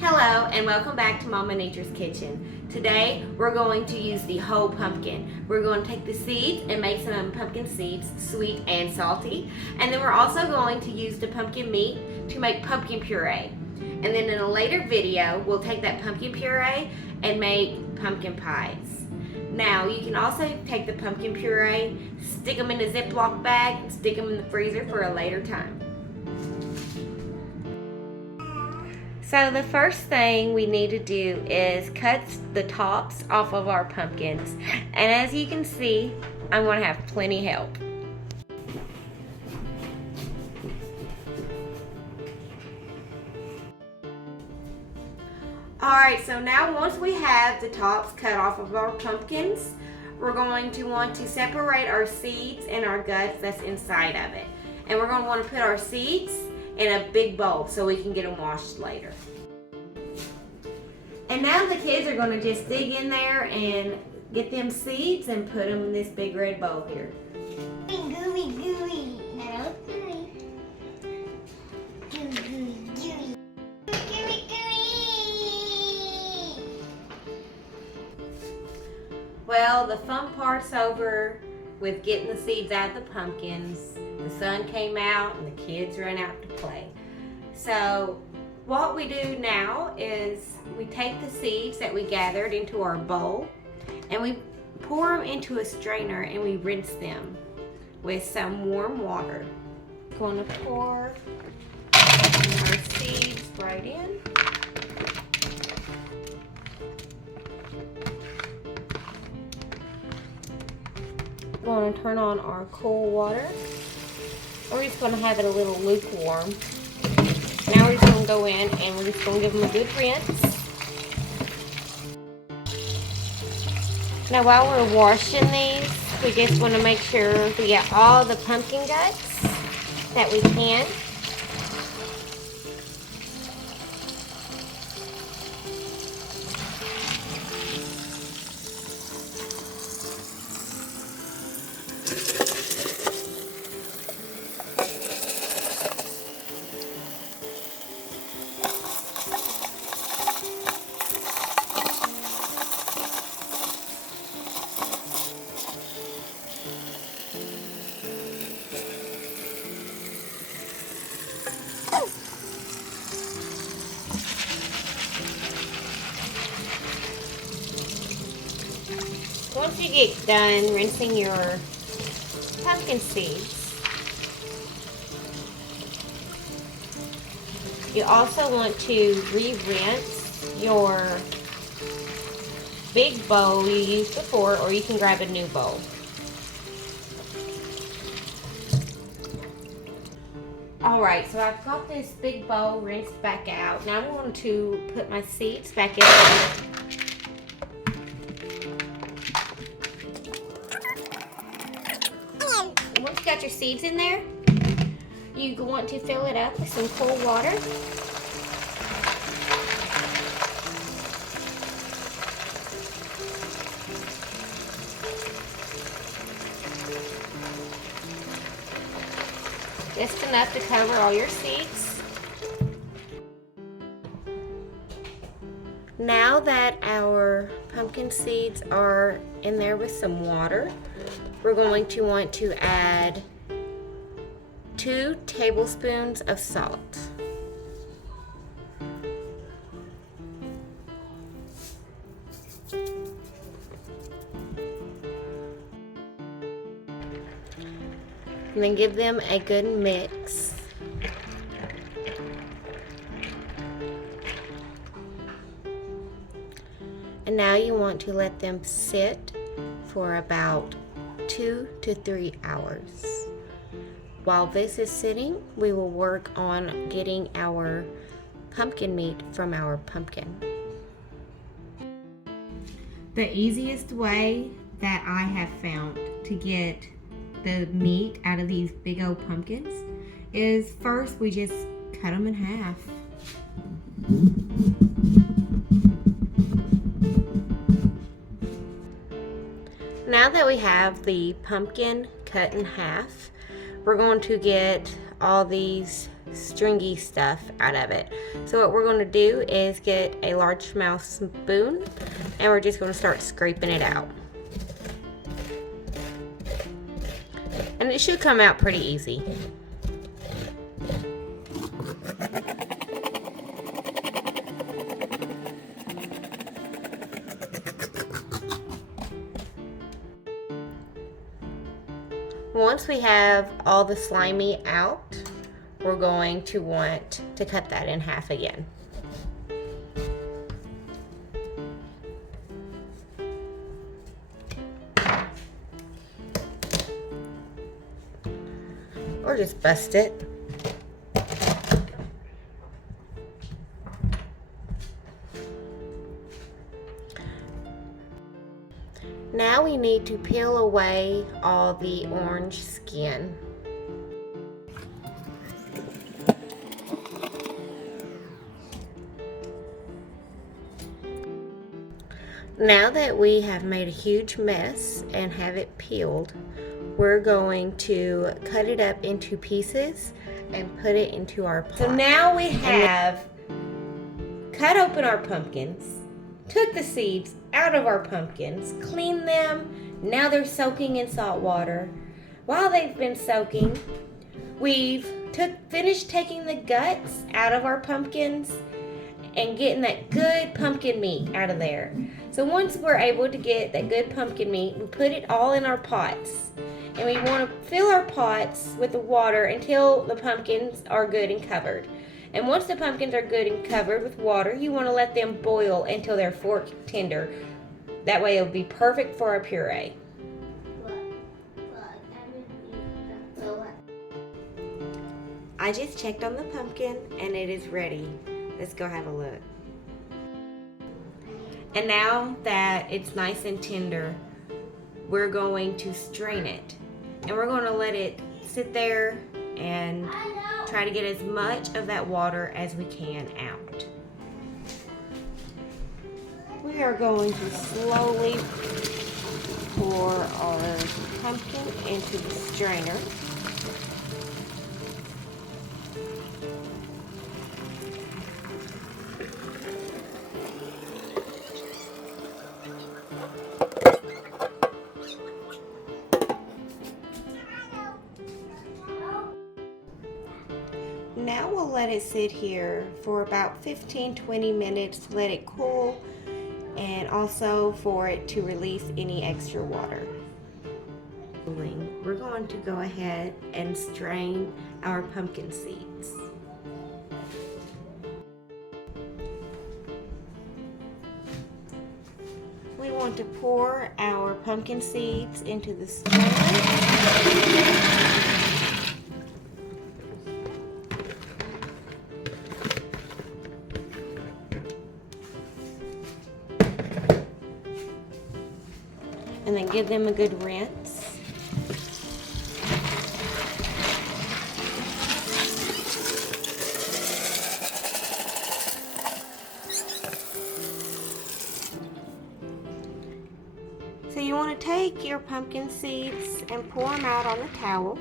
Hello and welcome back to Mama Nature's Kitchen. Today we're going to use the whole pumpkin. We're going to take the seeds and make some pumpkin seeds, sweet and salty. And then we're also going to use the pumpkin meat to make pumpkin puree. And then in a later video, we'll take that pumpkin puree and make pumpkin pies. Now you can also take the pumpkin puree, stick them in a Ziploc bag, and stick them in the freezer for a later time. So the first thing we need to do is cut the tops off of our pumpkins. And as you can see, I'm going to have plenty help. Alright, so now once we have the tops cut off of our pumpkins, we're going to want to separate our seeds and our guts that's inside of it. And we're going to want to put our seeds in a big bowl so we can get them washed later. And now the kids are going to just dig in there and get them seeds and put them in this big red bowl here. Gooey, gooey. Hello, gooey. Gooey, gooey, gooey. Gooey, gooey. Well, the fun part's over with getting the seeds out of the pumpkins. The sun came out and the kids ran out to play. So what we do now is we take the seeds that we gathered into our bowl and we pour them into a strainer and we rinse them with some warm water. I'm going to pour our seeds right in. We're going to turn on our cool water. We're just going to have it a little lukewarm. Now we're just going to go in and we're just going to give them a good rinse. Now while we're washing these, we just want to make sure we get all the pumpkin guts that we can. Once you get done rinsing your pumpkin seeds, you also want to re-rinse your big bowl you used before, or you can grab a new bowl. Alright, so I've got this big bowl rinsed back out. Now I'm going to put my seeds back in. Once you got your seeds in there, you want to fill it up with some cool water. Just enough to cover all your seeds. Now that our pumpkin seeds are in there with some water, we're going to want to add 2 tablespoons of salt. And then give them a good mix. And now you want to let them sit for about 2 to 3 hours. While this is sitting, we will work on getting our pumpkin meat from our pumpkin. The easiest way that I have found to get the meat out of these big old pumpkins is first we just cut them in half. Now that we have the pumpkin cut in half, we're going to get all these stringy stuff out of it. So what we're going to do is get a largemouth spoon and we're just going to start scraping it out. And it should come out pretty easy. Once we have all the slimy out, we're going to want to cut that in half again. Or just bust it. Now we need to peel away all the orange skin. Now that we have made a huge mess and have it peeled, we're going to cut it up into pieces and put it into our pot. So now we have cut open our pumpkins, took the seeds out of our pumpkins, cleaned them. Now they're soaking in salt water. While they've been soaking, we've finished taking the guts out of our pumpkins and getting that good pumpkin meat out of there. So once we're able to get that good pumpkin meat, we put it all in our pots. And we want to fill our pots with the water until the pumpkins are good and covered. And once the pumpkins are good and covered with water, you want to let them boil until they're fork tender. That way it'll be perfect for our puree. I just checked on the pumpkin and it is ready. Let's go have a look. And now that it's nice and tender, we're going to strain it. And we're going to let it sit there and try to get as much of that water as we can out. We are going to slowly pour our pumpkin into the strainer. Now we'll let it sit here for about 15-20 minutes to let it cool and also for it to release any extra water. We're going to go ahead and strain our pumpkin seeds. We want to pour our pumpkin seeds into the strainer. And then give them a good rinse. So you want to take your pumpkin seeds and pour them out on the towel.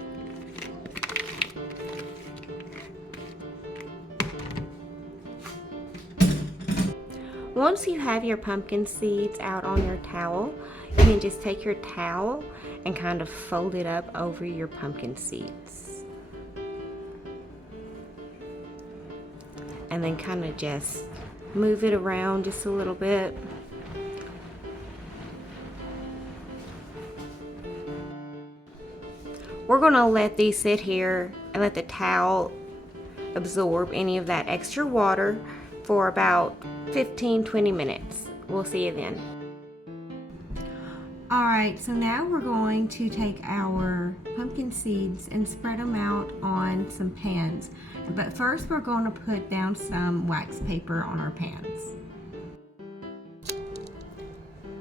Once you have your pumpkin seeds out on your towel, you can just take your towel and kind of fold it up over your pumpkin seeds. And then kind of just move it around just a little bit. We're going to let these sit here and let the towel absorb any of that extra water for about 15-20 minutes. We'll see you then. Alright, so now we're going to take our pumpkin seeds and spread them out on some pans. But first we're going to put down some wax paper on our pans.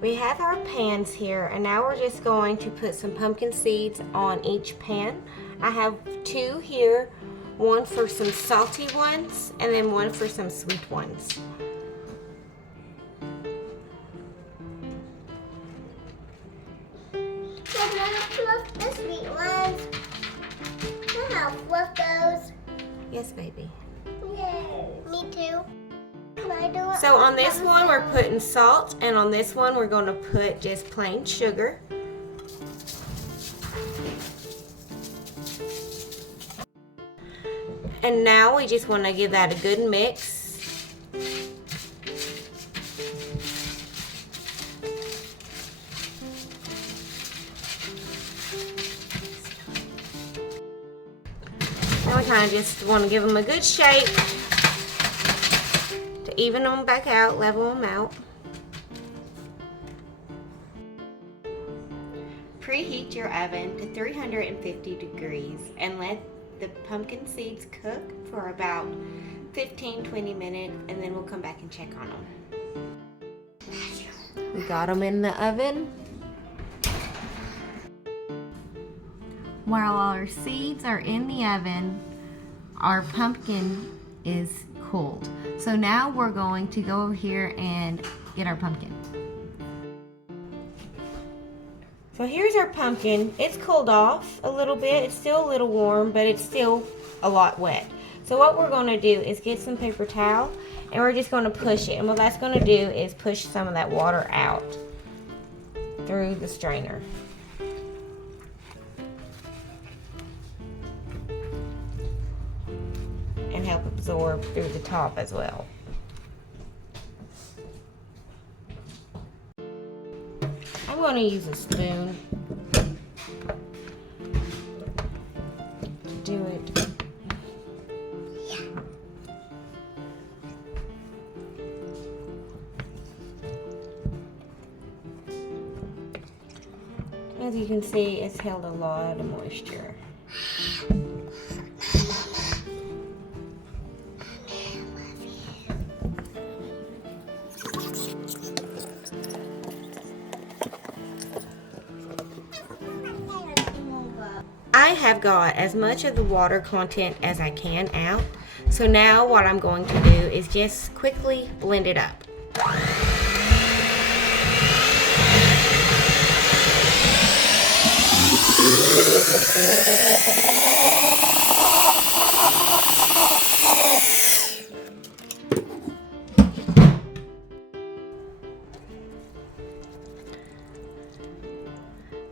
We have our pans here and now we're just going to put some pumpkin seeds on each pan. I have two here, one for some salty ones and then one for some sweet ones. Fluff the sweet ones. I'll fluff those. Yes, baby. Yeah. Me too. Can I do it? So on this one, we're putting salt, and on this one, we're going to put just plain sugar. And now we just want to give that a good mix. Now we kind of just want to give them a good shake to even them back out, level them out. Preheat your oven to 350 degrees and let the pumpkin seeds cook for about 15-20 minutes, and then we'll come back and check on them. We got them in the oven. While our seeds are in the oven, our pumpkin is cooled. So now we're going to go over here and get our pumpkin. So here's our pumpkin. It's cooled off a little bit. It's still a little warm, but it's still a lot wet. So what we're going to do is get some paper towel, and we're just going to push it. And what that's going to do is push some of that water out through the strainer. And help absorb through the top as well. I'm going to use a spoon to do it. As you can see, it's held a lot of moisture. I have got as much of the water content as I can out. So now what I'm going to do is just quickly blend it up.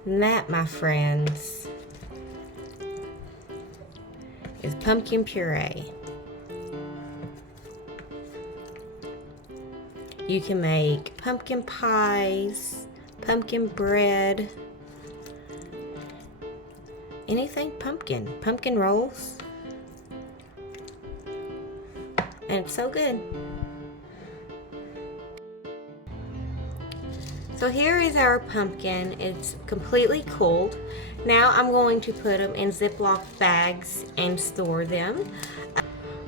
And that, my friends, is pumpkin puree. You can make pumpkin pies, pumpkin bread, anything pumpkin, pumpkin rolls, and it's so good. So here is our pumpkin. It's completely cooled. Now I'm going to put them in Ziploc bags and store them.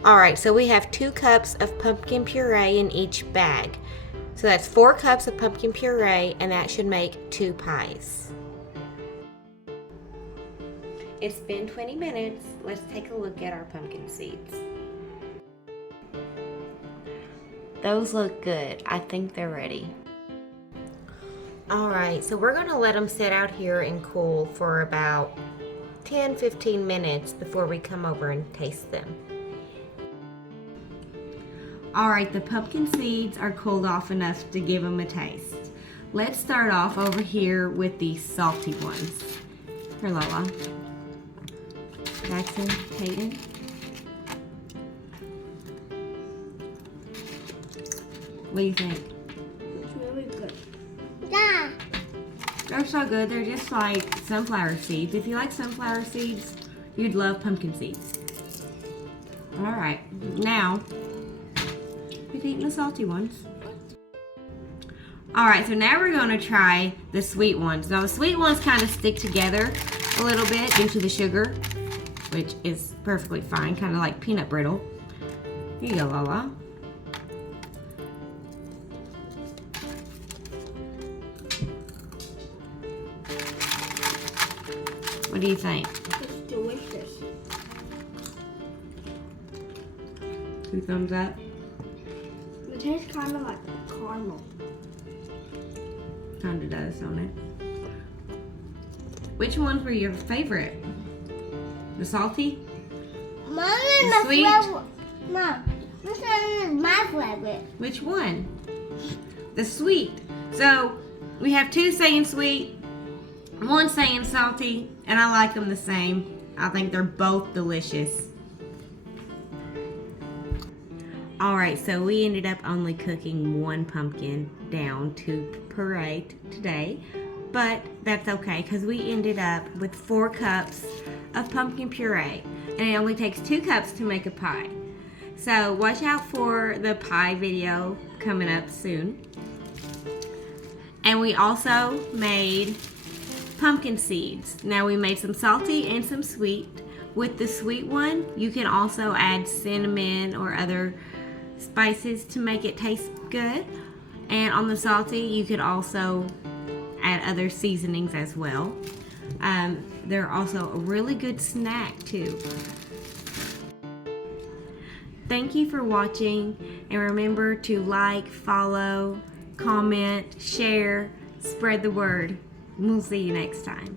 Alright, so we have 2 cups of pumpkin puree in each bag. So that's 4 cups of pumpkin puree, and that should make 2 pies. It's been 20 minutes. Let's take a look at our pumpkin seeds. Those look good. I think they're ready. Alright, so we're going to let them sit out here and cool for about 10-15 minutes before we come over and taste them. Alright, the pumpkin seeds are cooled off enough to give them a taste. Let's start off over here with the salty ones. Here, Lola. Jackson, Peyton. What do you think? It's really good. Yeah. They're so good. They're just like sunflower seeds. If you like sunflower seeds, you'd love pumpkin seeds. Alright, now, we've eaten the salty ones. Alright, so now we're going to try the sweet ones. Now the sweet ones kind of stick together a little bit due to the sugar, which is perfectly fine, kind of like peanut brittle. Here you go, Lola. What do you think? It's delicious. 2 thumbs up. It tastes kind of like caramel. Kinda does, don't it? Which ones were your favorite? The salty? Mom The is my sweet? favorite. Mom, this one is my favorite. Which one? The sweet. So we have two saying sweet, one saying salty, and I like them the same. I think they're both delicious. Alright, so we ended up only cooking one pumpkin down to puree today, but that's okay because we ended up with 4 cups of pumpkin puree, and it only takes 2 cups to make a pie. So watch out for the pie video coming up soon. And we also made pumpkin seeds. Now we made some salty and some sweet. With the sweet one, you can also add cinnamon or other spices to make it taste good. And on the salty, you could also add other seasonings as well. They're also a really good snack too. Thank you for watching, and remember to like, follow, comment, share, spread the word. We'll see you next time.